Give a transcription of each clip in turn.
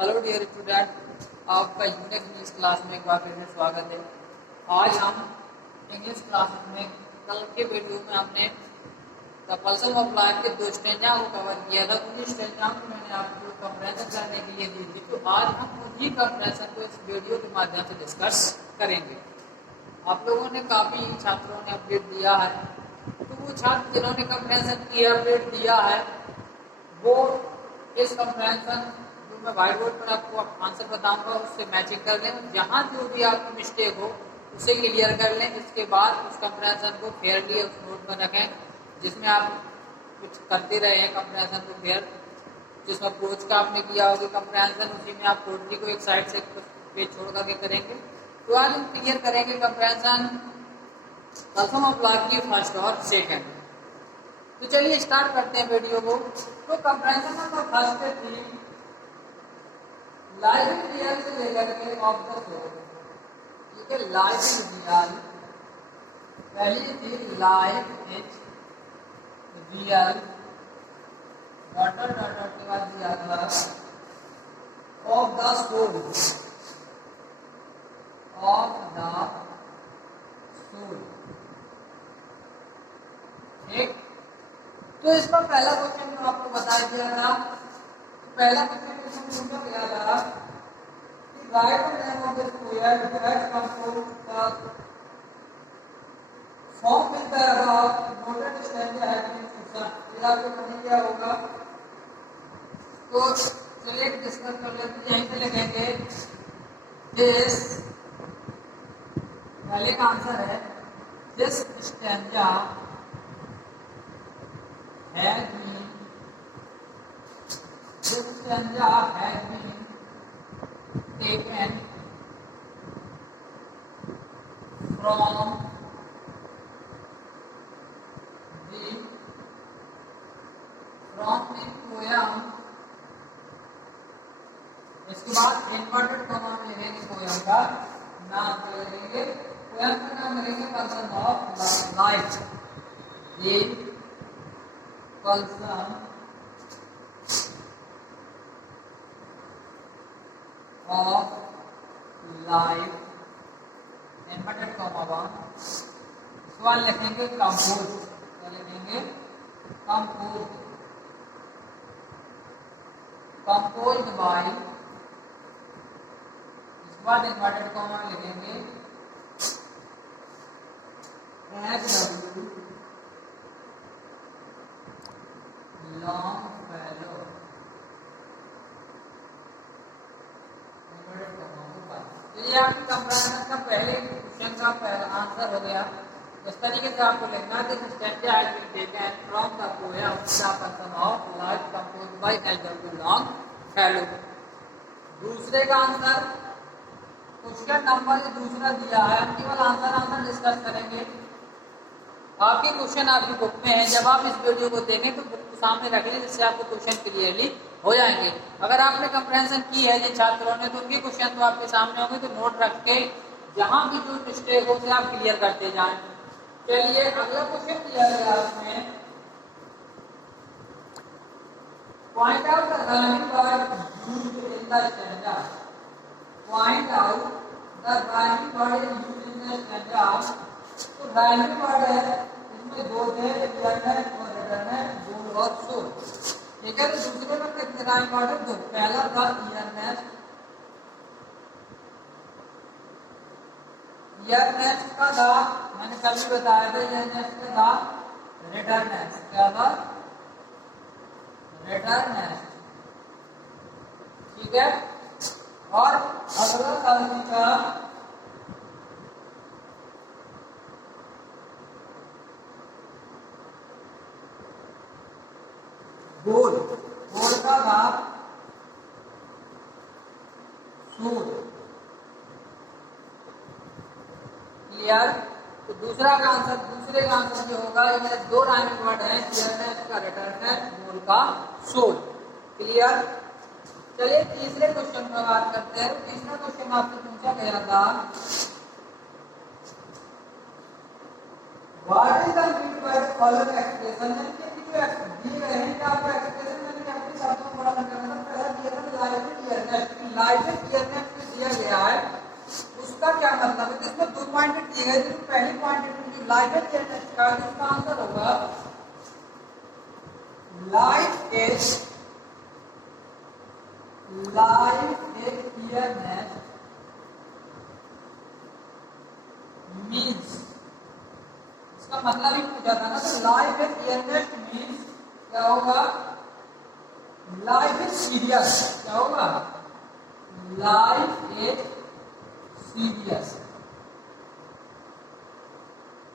Hello dear student, आपका unique English class में एक बार फिर से स्वागत है। आज हम इंग्लिश क्लास में कल के वीडियो में हमने द पर्सन ऑफ लाइफ के 2 स्टेंजा को कवर किया था। उन्हीं स्टेंजा को मैंने आपको कंप्रेशन करने के लिए दी थी, तो आज हम उन्हीं कंप्रेशन को इस वीडियो के माध्यम से डिस्कस करेंगे। आप लोगों ने काफ़ी छात्रों ने अपडेट दिया है, तो वो छात्र जिन्होंने कंप्रेशन की अपडेट दिया है वो इस कंप्रेशन मैं व्हाइट बोर्ड पर आपको आंसर बताऊंगा, उससे मैचिंग कर लें। जहाँ जो भी आपको मिस्टेक हो उसे क्लियर कर लें। इसके बाद उस कंप्रेशन को फेयरली उस नोट पर रखें जिसमें आप कुछ करते रहे हैं कंप्रेशन को फेयर, जिसमें अप्रोच का आपने किया होगा कंप्रेशन, उसी में आप टोटली को एक साइड से पेज छोड़ करके करेंगे। तो आज हम क्लियर करेंगे कंप्रेशन पर्सन ऑफ लाइफ की फर्स्ट और सेकेंड। तो चलिए स्टार्ट करते हैं वीडियो को। तो कंप्रेशन नंबर फर्स्ट थी लाइफ इन रियल से लेकर के ऑफ द सोल, ठीक है। लाइफ इन रियल पहली थी life is real daughter daughter के बाद दिया था of the soul, of the soul, ठीक। तो इसका पहला क्वेश्चन तो आपको बता दिया था। पहला क्वेश्चन पूछा गया था कि write the name of the square that compose the form with the above noted stanza have been fixed. ये आपको पता क्या होगा, तो चलिए डिस्कस कर लेते हैं। यहीं से लिखेंगे दिस, पहले का आंसर है this stanza has been, this stanza has been taken from the poem। इसके बाद इन्वर्टेड कॉमा में लिखेंगे पोएम का नाम, क्या लिखेंगे? पोएम का नाम लिखेंगे पर्सन ऑफ लाइफ, ये person of life inverted comma one. इसके बाद लिखेंगे कंपोज, क्या लिखेंगे? कंपोज, कंपोज्ड बाय, इसके बाद इन्वर्टेड कॉमा लिखेंगे एच डब्ल्यू लॉन्गफेलो। ये आपकी कंप्रेशन का पहले क्वेश्चन का पहला आंसर हो गया। इस तरीके से आपको लिखना this stanza has been taken from the poem the person of life composed by H W. Longfellow. दूसरे का आंसर क्वेश्चन नंबर दूसरा दिया है, हम केवल आंसर डिस्कस करेंगे। आपके क्वेश्चन आपकी बुक में है, जब आप इस वीडियो को देंगे तो बुक को सामने रख लें जिससे आपको क्वेश्चन क्लियरली हो जाएंगे। अगर आपने कंप्रेहेंशन की है जिन छात्रों ने, तो उनके क्वेश्चन तो आपके सामने होंगे, तो नोट रख के जहां भी जो मिस्टेक हो उसे आप क्लियर करते जाएं। चलिए अगला क्वेश्चन दिया गया उसमें, point out the rhyming word used in the stanza. Point out the rhyming word used in the stanza. तो राइमिंग वर्ड है, इसमें दो थे, रिटर्न और रिटर्न है, गोल और सोल, ठीक है। तो दूसरे में कितने राइमिंग वर्ड है? दो। पहला था ईयरनेस, ईयरनेस का था, मैंने कल भी बताया था, ईयरनेस का था रिटर्नेस, क्या था? रिटर्नेस, ठीक है। और अगला था का गोल, गोल का था सूद, क्लियर। तो दूसरा का आंसर, दूसरे का आंसर जो होगा, ये दो राइमिंग वर्ड है, ईयरनेस का रिटर्नेस, गोल का सोल, क्लियर। चलिए तीसरे क्वेश्चन पर बात करते हैं। तीसरा क्वेश्चन आपसे पूछा गया था what is the mean by the following expression. दिए गए हैं कि आपको एक्सप्रेशन में अपने शब्दों को बड़ा करना था। पहला दिया था लाइफ ईयरनेस, लाइफ ईयरनेस दिया गया है उसका क्या मतलब है? तो इसमें दो पॉइंट दिए गए, जो पहली पॉइंट लाइफ ईयरनेस का, इसका आंसर होगा लाइफ ईयरनेस मीन्स, इसका मतलब ही पूछा था ना, तो लाइफ ईयरनेस मीन्स क्या होगा? लाइफ इज सीरियस, क्या होगा? Life is serious.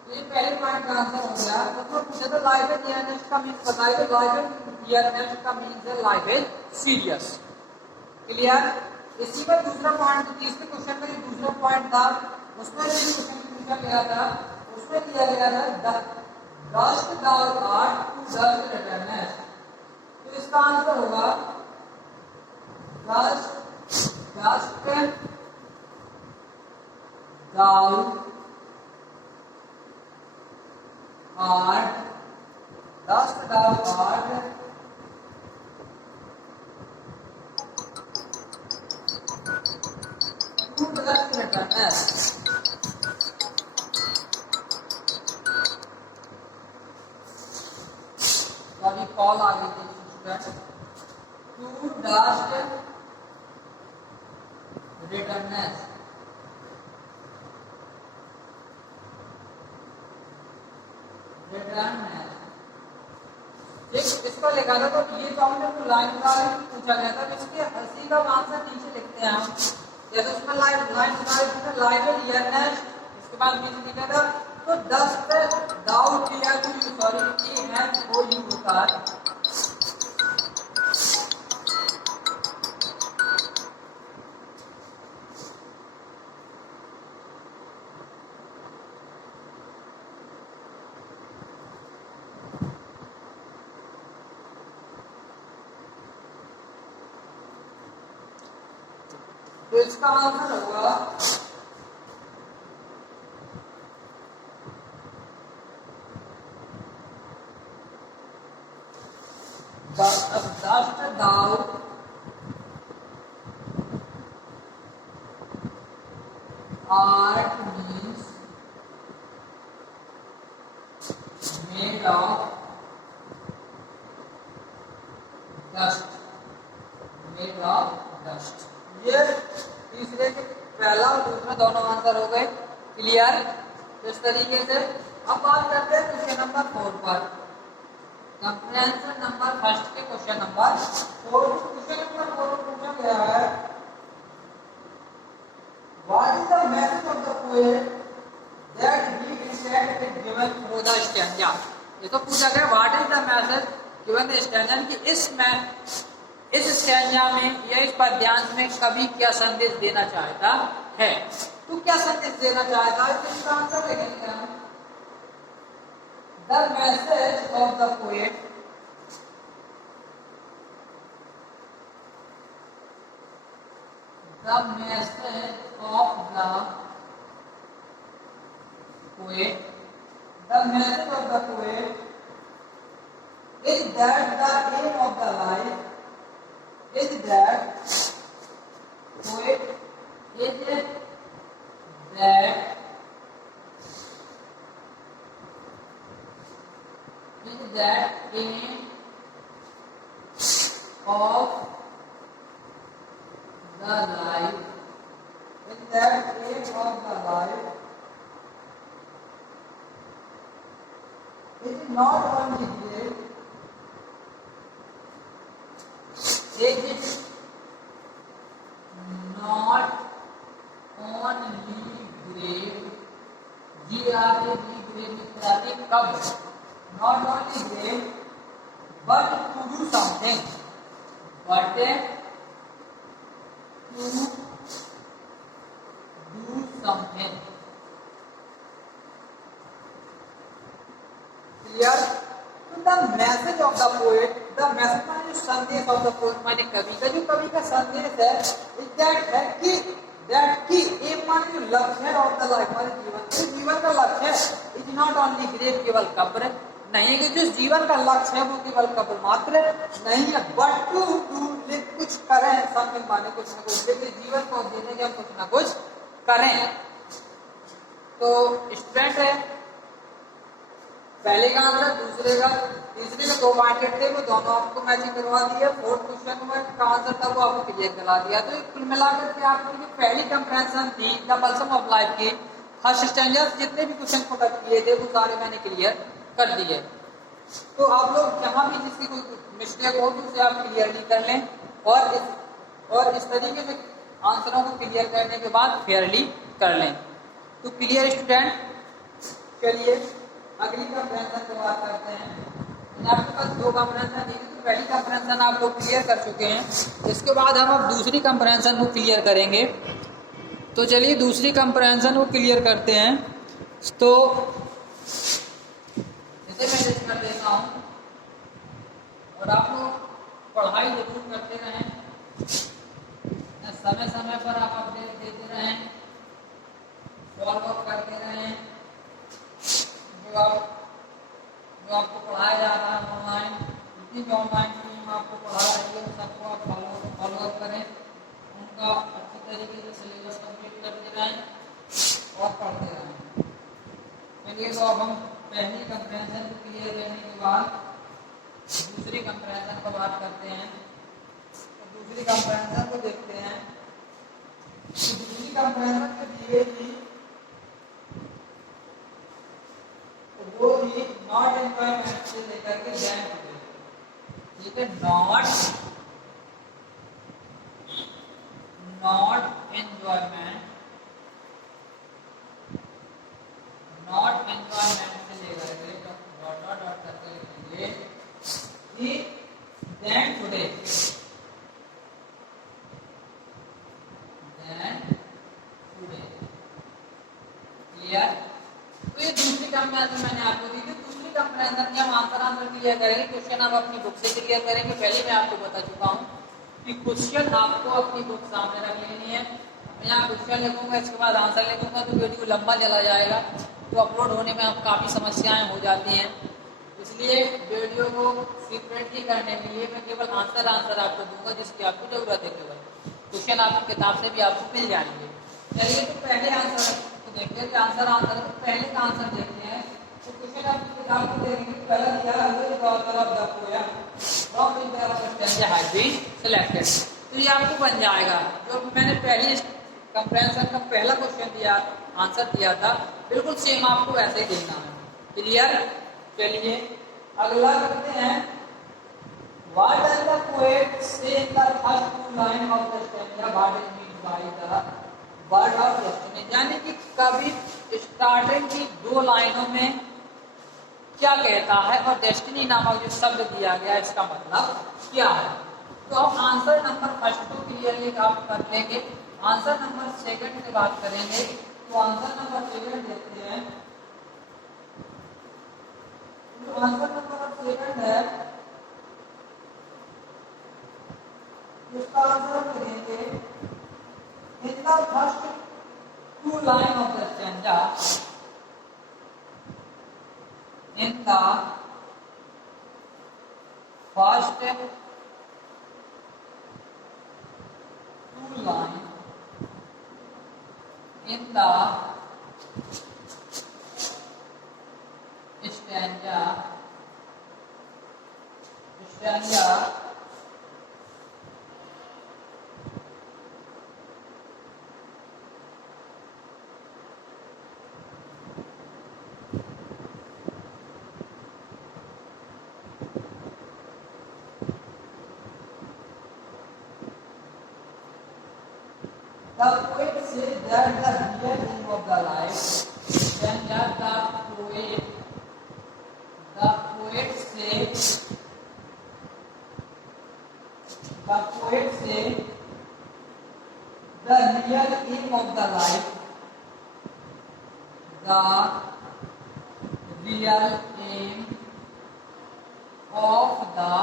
ये पहले पॉइंट का आंसर हो गया। तो पूछा था लाइफ इज ईयरनेस का मीन्स बताइए, तो लाइफ इज ईयरनेस का मीन्स है लाइफ इज सीरियस। क्लियर? इसी में दूसरा पॉइंट, तीसरे क्वेश्चन में जो दूसरा पॉइंट था उसमें जो क्वेश्चन पूछा गया था उसमें दिया गया था dust down art to dust returnest, तो इसका आंसर होगा dust down art, dust down art to dust returnest. अभी कॉल आ गई थी स्टूडेंट, टू डस्ट रिटर्नेस। इसको लिखा था, तो ये जो हमने लाइन का पूछा गया था, इसके हंसी का आंसर नीचे लिखते हैं हम। जैसे उसमें लाइफ ईयरनेस, इसके बाद नीचे लिखा था तो डस्ट डाउन किया to you, sorry E N O U होता है। तो इसका आंसर होगा dust down art means made of dust, made of dust. ये तीसरे के पहला और दूसरा दोनों आंसर हो गए। क्लियर? इस तरीके से अब बात करते हैं क्वेश्चन नंबर 4 पर, कंप्रेहेंशन नंबर फर्स्ट के क्वेश्चन नंबर 4। क्वेश्चन नंबर 4 में पूछा गया है what is the message of the poem that he intend is given through the stanza. ये तो पूछा गया what is the message given the stanza, कि इस स्टैंजा में या इस पद्यांश में कवि क्या संदेश देना चाहता है। तो क्या संदेश देना चाहता है, तो इसका आंसर देखेंगे हम। The message of the poet, the message of the poet, the message of the poet is that the aim of the life is that poet is that aim of the life, is that aim of the life is not only great, it is not only great, कब, not only great but to do something, but to do something. Clear? So the message of the poet, the message माने जो संदेश of the poet माने कवि का संदेश है, is that है कि एम माने जो लक्ष्य है of the life माने जीवन का लक्ष्य है, is not only great केवल कब्र नहीं है, कि जो जीवन का लक्ष्य है वो केवल कब्र मात्र नहीं है, but to do कुछ करें, सब मिल माने कुछ ना कुछ, लेकिन जीवन को जीने के हम कुछ ना कुछ करें। तो स्टूडेंट है, पहले का आंसर, दूसरे का, तीसरे में 2 पॉइंटेड थे, वो दोनों आपको मैचिंग करवा दिया। 4th क्वेश्चन में का आंसर था वो आपको क्लियर करा दिया। तो कुल मिलाकर के आपकी जो पहली कंप्रेंशन थी द पल्सम ऑफ लाइफ की फर्स्ट स्टैंडर्ड, जितने भी क्वेश्चन फोकस किए थे वो सारे मैंने क्लियर कर दिए। तो आप लोग जहाँ भी जिसकी कोई मिस्टेक हो तो उसे आप क्लियरली कर लें, और इस तरीके से आंसरों को क्लियर करने के बाद फेयरली कर लें। तो क्लियर स्टूडेंट, चलिए अगली कंप्रेंशन की बात करते हैं। आपके पास 2 कंप्रेंशन दी थी, तो पहली कंप्रेंशन आप लोग क्लियर कर चुके हैं। इसके बाद हम अब दूसरी कंप्रेंशन को क्लियर करेंगे। तो चलिए दूसरी कंप्रेंशन को क्लियर करते हैं। तो इसे मैं लिस्ट कर देता हूँ और आप लोग पढ़ाई जरूर करते रहें, समय समय पर आप अपडेट देते रहें, फॉलो अप करते रहें। जो आपको पढ़ाया जा रहा है ऑनलाइन, जितनी भी ऑनलाइन टीम आपको पढ़ा रही है सबको आप फॉलो अप करें, उनका अच्छी तरीके से सिलेबस कंप्लीट करते रहें और पढ़ते रहें। चलिए तो अब हम पहली कंप्रेंशन को क्लियर करने के बाद दूसरी कंप्रेंशन पर बात करते हैं। तो दूसरी कंप्रेंशन को देखते हैं। तो दूसरी कंप्रेंशन जो दी गई थी वो भी नॉट एंजॉयमेंट से लेकर के देन टुडे, ठीक है। नॉट एंजॉयमेंट से लेकर के डॉट डॉट डॉट करके लिखेंगे कि देन टुडे, क्लियर। तो ये दूसरी कंप्रेंशन मैंने आपको दी थी। दूसरी कंप्रेंशन के हम आंसर क्लियर करेंगे। क्वेश्चन आप अपनी बुक से क्लियर करेंगे। पहले मैं आपको बता चुका हूँ कि क्वेश्चन आपको अपनी बुक सामने रख लेनी है। मैं यहाँ क्वेश्चन लिखूंगा, इसके बाद आंसर लिखूंगा, तो वीडियो लंबा चला जाएगा, तो अपलोड होने में आप काफ़ी समस्याएं हो जाती हैं। इसलिए वीडियो को सीक्रेटली करने के लिए मैं केवल आंसर आपको दूंगा जिसकी आपको जरूरत है। केवल क्वेश्चन आपको किताब से भी आपको मिल जाएंगे। चलिए तो पहले आंसर देखते हैं। आंसर पहले का आंसर देखते हैं। तो क्वेश्चन आप किताब को देखेंगे, पहला दिया है the author of the poem from the stanza has been selected. तो ये आपको बन जाएगा। जो मैंने पहली कंप्रेंशन का पहला क्वेश्चन दिया, आंसर दिया था, बिल्कुल सेम आपको वैसे ही देना है। क्लियर। चलिए अगला करते हैं। व्हाट डज द पोएट से इन the first 2 line of the stanza, what is mean by the word of destiny, यानी कि कभी स्टार्टिंग की 2 लाइनों में क्या कहता है और डेस्टिनी नामक जो शब्द दिया गया इसका मतलब क्या है। तो अब आंसर नंबर फर्स्ट को क्लियरली आप कर लेंगे। आंसर नंबर सेकंड की बात करेंगे। तो आंसर नंबर सेकंड देखते हैं। तो आंसर नंबर सेकंड है, इसका आंसर हम करेंगे in the first 2 line of the stanza, in the first 2 line in the stanza the poet says that the real aim of the life, then that the poet says the real aim of the life, the real aim of the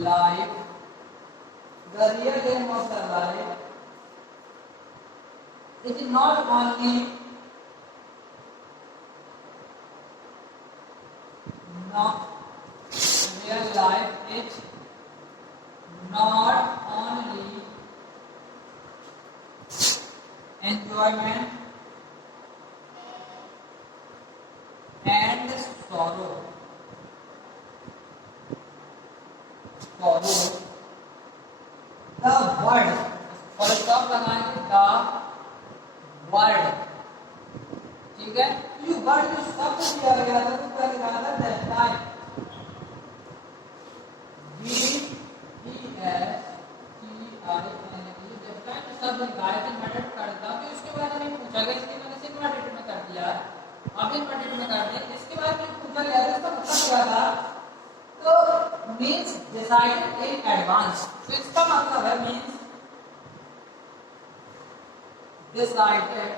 life, the real aim of the life is not only real life is sorrow, sorrow, the word, full stop लगाएंगे the word, ठीक है। ये word जो शब्द दिया गया था वो क्या लिखा था, डेस्टाइन, शब्द निकाले थे मेथड करता तो इसके बारे में पूछा गया, इसके मैंने सिंगुलरिटी में कर दिया, अब इनवर्टेड में कर दिया। इसके बारे में पूछा गया था, इसका मतलब क्या था, तो मींस डिसाइडेड इन एडवांस, तो इसका मतलब है means decided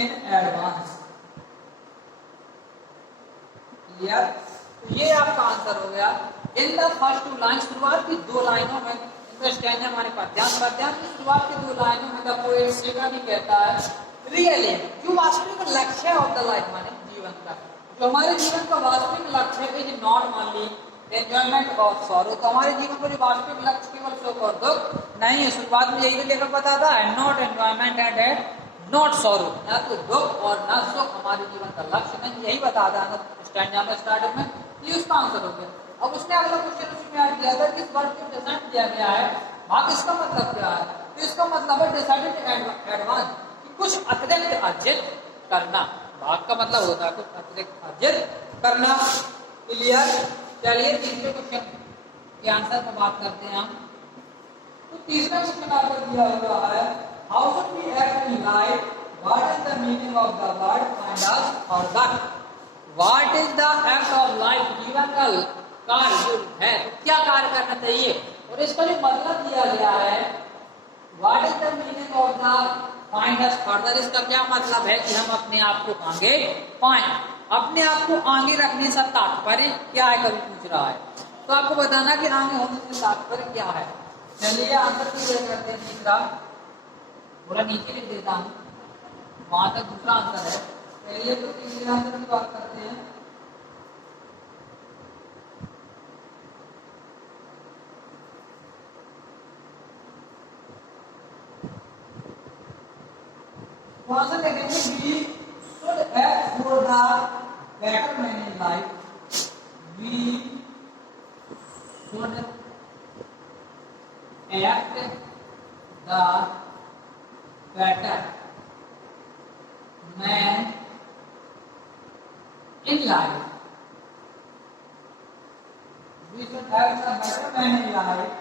in advance, clear. तो ये आपका आंसर हो गया। In the first two line, शुरुआत की दो लाइनों में, स्टैंड हमारे पद्यांश की शुरुआत की दो लाइनों में द पोएट शेखर भी कहता है रियल एम, जो वास्तविक लक्ष्य ऑफ द लाइफ, माने जीवन का, जो हमारे जीवन का वास्तविक लक्ष्य है, is not only enjoyment of sorrow, तो हमारे जीवन का जो वास्तविक लक्ष्य केवल सुख और दुख नहीं है। शुरुआत में यही लेकर बताता है, not enjoyment and not sorrow, ना तो दुख और ना सुख हमारे जीवन का लक्ष्य नहीं, यही बताता है स्टैंड में स्टार्टिंग में। ये उसका आंसर हो गया। अब उसने अगला क्वेश्चन उसमें ऐड किया था कि इस वर्ड के प्रेजेंट दिया गया है, भाग इसका मतलब क्या है, तो इसका मतलब है डिसाइडेड एडवांस, कि कुछ अतिरिक्त अर्जित करना, भाग का मतलब होता है कुछ अतिरिक्त अर्जित करना, क्लियर। चलिए तीसरे क्वेश्चन के आंसर पर बात करते हैं हम। तो तीसरा क्वेश्चन आपको दिया हुआ है, how should we act in life, what is the meaning of the word find us और that, what is the act of life, जीवन का कार्य जो है तो क्या कार्य करना चाहिए, और इसका जो मतलब दिया गया है what is the meaning of the find us further, इसका क्या मतलब है कि हम अपने आप को आगे पाएं, अपने आप को आगे रखने से तात्पर्य क्या है, कभी पूछ रहा है तो आपको बताना कि आगे होने से तात्पर्य क्या है। चलिए आंसर क्लियर करते हैं। तीसरा थोड़ा नीचे लिख देता हूँ, वहां तक दूसरा आंसर है। चलिए तो तीसरे आंसर की बात करते हैं। आंसर देखेंगे, we should act for the betterment in life, we should act the better man in life, we should act the better man in life,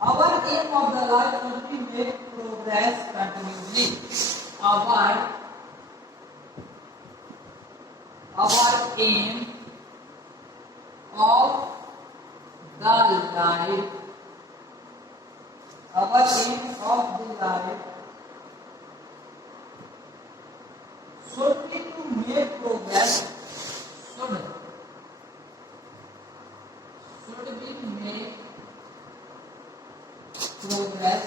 our aim of the life should be make progress continuously, our aim of the life, our aim of the life should be to make progress, should be to make progress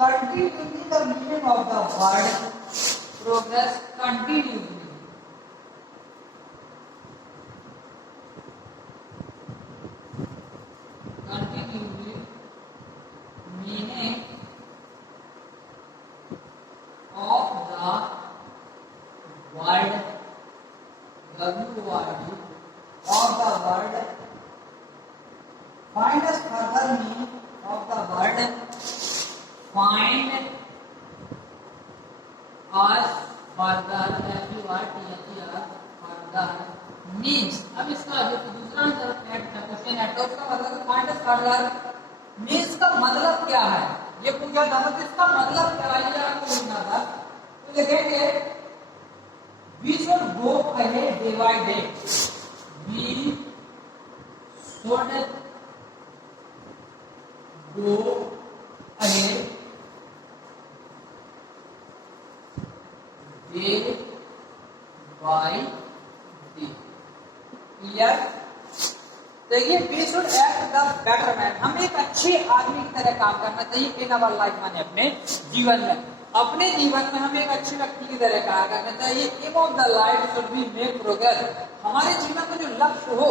continuously, the meaning of the word progress continuously, meaning of the word, W-O-R-D, of the word, find us further meaning of the word, find us further, F-U-R-T-H-E-R, further means, अब इसका जो दूसरा question है तो उसका मतलब find us further means का मतलब क्या है, ये पूछा था ना, तो इसका मतलब क्या है ये आपको लिखना था। तो लिखेंगे we should go ahead day by day, we should go ahead day by day, clear. देखिए we should act the better man, हमें एक अच्छे आदमी की तरह काम करना चाहिए इन आवर लाइफ, माने अपने जीवन में। अपने जीवन में हम एक अच्छे व्यक्ति की तरह कार्य करना चाहिए। Aim of the life should be make progress, हमारे जीवन में जो लक्ष्य हो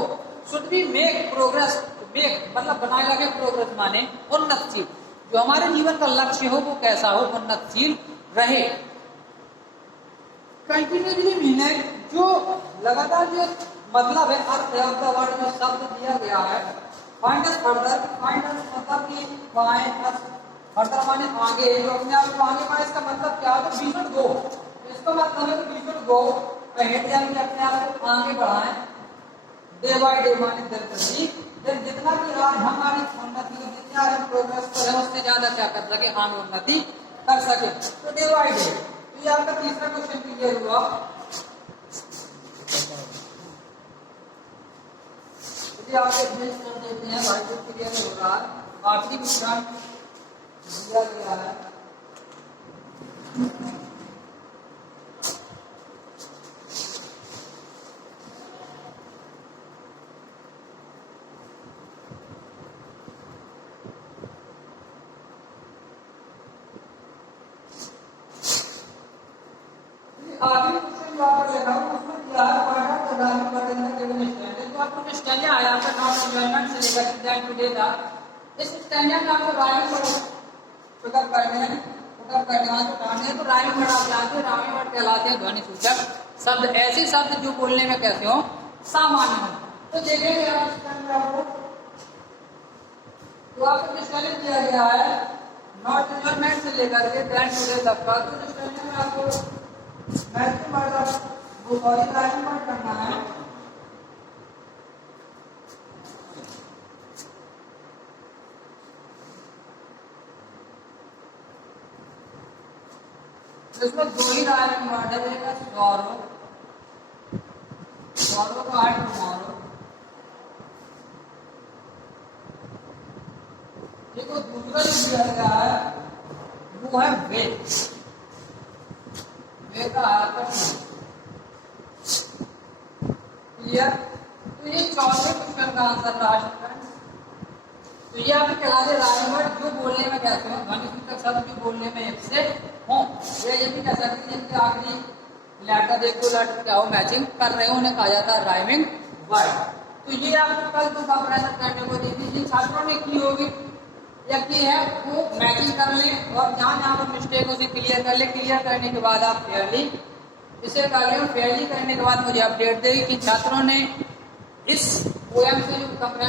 should be make progress, make मतलब बनाए रखे, प्रोग्रेस माने उन्नतशील, जो हमारे जीवन का लक्ष्य हो वो कैसा हो, उन्नतशील रहे। कंटिन्यूअसली मीनिंग, जो लगातार जो मतलब है, अर्थ है ऑफ द वर्ड में शब्द दिया गया है। Find us further, find us मतलब कि फाइंड अस फर्दर माने आगे, जो अपने आप को आगे बढ़े, इसका मतलब क्या है, वी शुड गो, इसका मतलब है वी शुड गो अहेड, यानी कि अपने आप को आगे बढ़ाएं डे बाय डे, माने दिन प्रतिदिन, जितना कि आज हमारी उन्नति, जितना हम प्रोग्रेस कर रहे हैं उससे ज्यादा क्या कर सके, हम उन्नति कर सके, तो डे बाय डे। तो ये आपका तीसरा क्वेश्चन क्लियर हुआ। आगे कर देते हैं भाई, जो क्लियर हो रहा है। आखिरी क्वेश्चन दिया गया है, आखिरी क्वेश्चन जो आपको लिखा हूं उसमें क्या है, पॉइंट ऑफ द लाइन पर इन द गिवन स्टैंडर्ड। तो आपको जो स्टैंडर्ड आया था नॉट एनवायरनमेंट से लेकर दैट टुडे था, इस स्टैंडर्ड में आपको राइम वर्ड फिगर करने हैं, फिगर करने हैं, तो कहने हैं तो राइम वर्ड आप जानते हैं, राइम वर्ड कहलाते हैं ध्वनि सूचक शब्द, ऐसे शब्द जो बोलने में कैसे हो, सामान्य हो। तो देखेंगे आप स्टैंडर्ड आपको, तो आपको जो स्टैंडर्ड दिया गया है नॉट एनवायरनमेंट से लेकर के दैट टुडे तक का, तो स्टैंडर्ड में आपको मैथिली वर्ड वो सॉरी राइम वर्ड करना है। इसमें दो ही राइम वर्ड है, एक है सॉरो, सॉरो का है टुमारो, देखो दूसरा जो दिया गया है वो है वे, वे का है क्लियर। तो ये चौथे क्वेश्चन का आंसर रहा स्टूडेंट्स। तो ये आपके कहलाते राइम वर्ड जो बोलने में कैसे हो, ध्वनि सूचक शब्द जो बोलने में एक से हो, ये भी कह सकते हैं कि आखिरी लेटर एक दो लेटर क्या हो मैचिंग कर रहे हो, उन्हें कहा जाता है राइमिंग वर्ड। तो ये आपको कल तो कंपैरिजन करने को दी थी, जिन छात्रों ने की होगी या की है वो मैचिंग कर लें, और जहाँ जहाँ पर मिस्टेक उसे क्लियर कर ले, क्लियर करने के बाद आप फेयरली इसे कर लें, फेयरली करने के बाद मुझे अपडेट देगी कि छात्रों ने इस पोएम से जो कंपैरिजन